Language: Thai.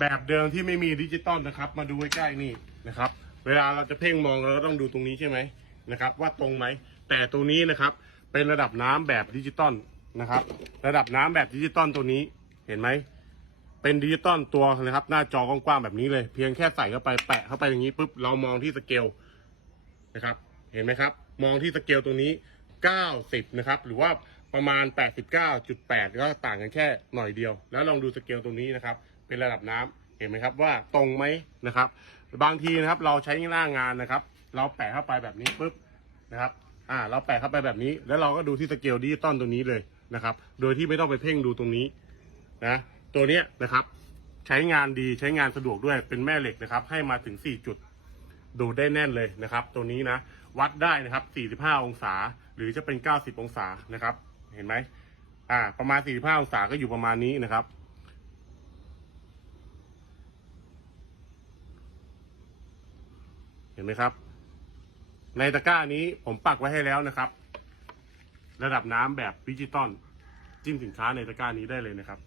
แบบเดิมที่ไม่มีดิจิตอลนะครับ มาดูใกล้ๆนี่นะครับ เวลาเราจะเพ่งมองเราก็ต้องดูตรงนี้ใช่ไหมนะครับ ว่าตรงไหมแต่ตัวนี้นะครับ เป็นระดับน้ำแบบดิจิตอลนะครับ ระดับน้ำแบบดิจิตอลตัวนี้เห็นไหมเป็นดิจิตอลตัวนะครับ หน้าจอกว้างๆแบบนี้เลย เพียงแค่ใส่เข้าไปแปะเข้าไปอย่างนี้ปุ๊บเรามองที่สเกลนะครับ เห็นไหมครับ มองที่สเกลตรงนี้ 90 นะครับ หรือว่าประมาณ 89.8 ก็ต่างกันแค่หน่อยเดียว แล้วลองดูสเกลตรงนี้นะครับ เป็นระดับน้ำเห็นไหมครับว่าตรงไหมนะครับ บางทีนะครับเราใช้หน้างานนะครับ เราแปะเข้าไปแบบนี้ปุ๊บนะครับอ่าเราแปะเข้าไปแบบนี้ แล้วเราก็ดูที่สเกลดิจิตอลตรงนี้เลยนะครับ โดยที่ไม่ต้องไปเพ่งดูตรงนี้นะตัวเนี้ยนะครับ ใช้งานดีใช้งานสะดวกด้วยเป็นแม่เหล็กนะครับ ให้มาถึง 4 จุด ดูได้แน่นเลยนะครับ ตัวนี้นะวัดได้นะครับ 45 องศา หรือจะเป็น 90 องศานะครับ เห็นไหมอ่า ประมาณ 45 องศาก็อยู่ประมาณนี้นะครับ ห็นไหมครับ ในตะกร้านี้ผมปักไว้ให้แล้วนะครับ ระดับน้ำแบบดิจิตอลจิ้มสินค้าในตะกร้านี้ได้เลยนะครับ